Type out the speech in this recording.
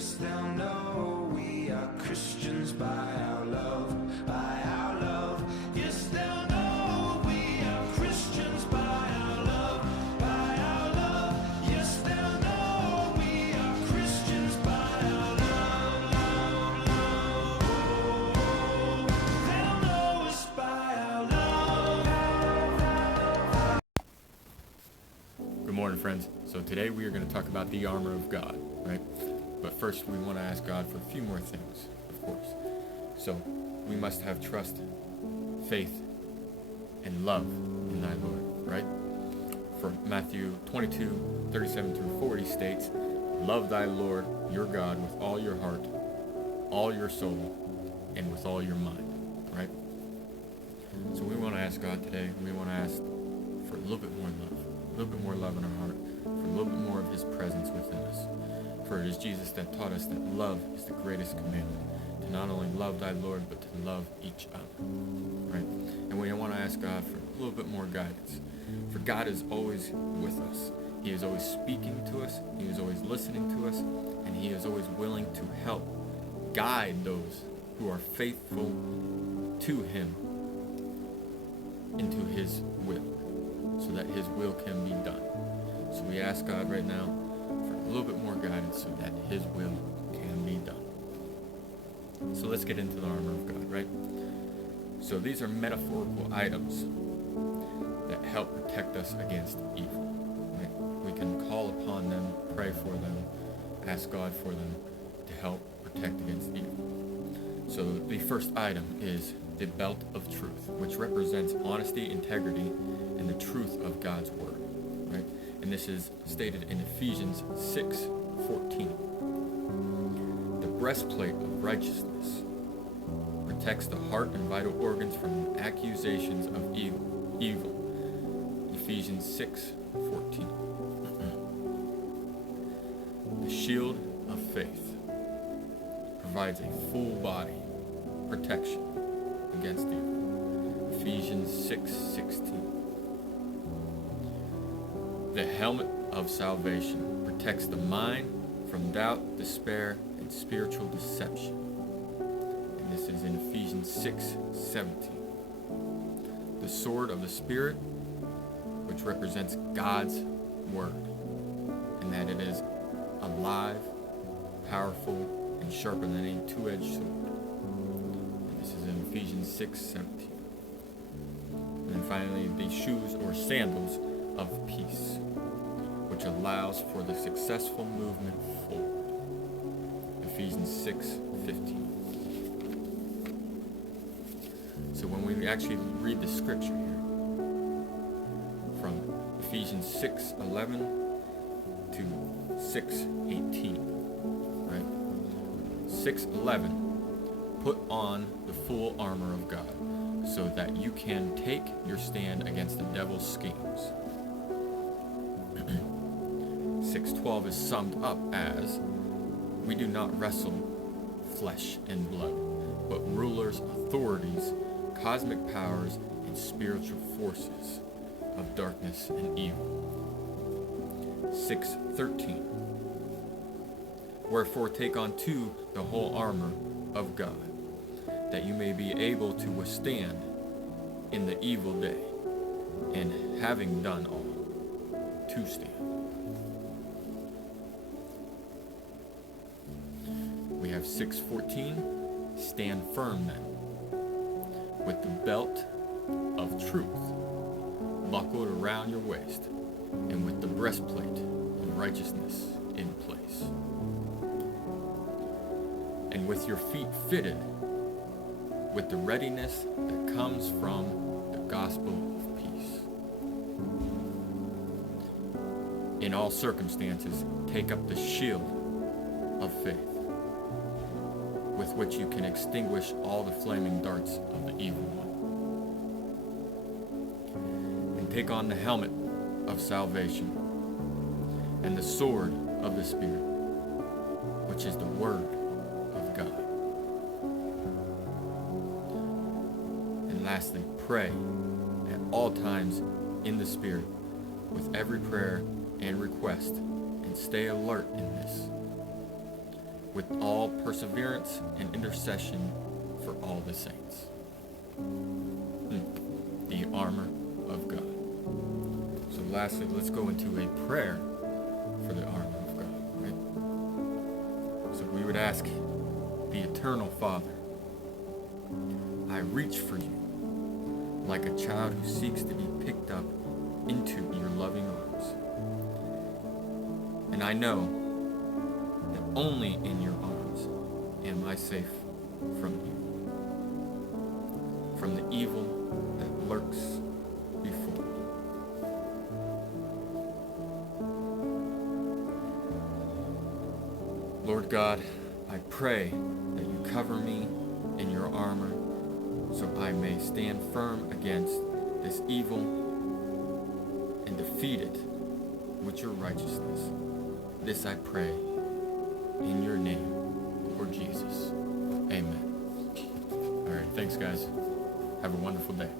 Yes, they'll know we are Christians by our love, by our love. Yes, they'll know we are Christians by our love, by our love. Yes, they'll know we are Christians by our love, love, love. They'll know us by our love. Good morning, friends. So today we are going to talk about the armor of God, right? But first we want to ask God for a few more things, of course. So we must have trust, faith, and love in thy Lord, right? For Matthew 22:37-40 states, love thy Lord your God with all your heart, all your soul, and with all your mind, right? So we want to ask God today, we want to ask for a little bit more love, a little bit more love in our heart, for a little bit more of his presence within us. For it is Jesus that taught us that love is the greatest commandment, to not only love thy Lord, but to love each other, right? And we want to ask God for a little bit more guidance. For God is always with us. He is always speaking to us. He is always listening to us. And he is always willing to help guide those who are faithful to him into his will, so that his will can be done. So we ask God right now for a little bit more guidance so that his will can be done. So let's get into the armor of God, right? So these are metaphorical items that help protect us against evil, right? We can call upon them, pray for them, ask God for them to help protect against evil. So the first item is the belt of truth, which represents honesty, integrity, and the truth of God's word, right? And this is stated in Ephesians 6:14. The breastplate of righteousness protects the heart and vital organs from accusations of evil. Ephesians 6:14. The shield of faith provides a full body protection against evil. Ephesians 6:16. The helmet of salvation protects the mind from doubt, despair, and spiritual deception. And this is in Ephesians 6:17. The sword of the Spirit, which represents God's word, and that it is alive, powerful, and sharper than any two-edged sword. And this is in Ephesians 6:17. And then finally, the shoes or sandals of peace, which allows for the successful movement forward. Ephesians 6:15. So when we actually read the scripture here, from Ephesians 6:11 to 6:18, right? 6:11, put on the full armor of God, so that you can take your stand against the devil's schemes. 6:12 is summed up as, we do not wrestle flesh and blood, but rulers, authorities, cosmic powers, and spiritual forces of darkness and evil. 6:13, wherefore take unto the whole armor of God, that you may be able to withstand in the evil day, and having done all, to stand. We have 6:14, stand firm then, with the belt of truth buckled around your waist, and with the breastplate of righteousness in place, and with your feet fitted with the readiness that comes from the gospel of peace. In all circumstances, take up the shield of faith, with which you can extinguish all the flaming darts of the evil one. And take on the helmet of salvation, and the sword of the Spirit, which is the word of God. And lastly, pray at all times in the Spirit, with every prayer and request, and stay alert in this. with all perseverance and intercession for all the saints. The armor of God. So lastly, let's go into a prayer for the armor of God, right? So we would ask the Eternal Father, I reach for you like a child who seeks to be picked up into your loving arms. And I know that only in your arms am I safe from you, from the evil that lurks before me. Lord God, I pray that you cover me in your armor so I may stand firm against this evil and defeat it with your righteousness. This I pray in your name, Lord Jesus. Amen. All right, thanks guys. Have a wonderful day.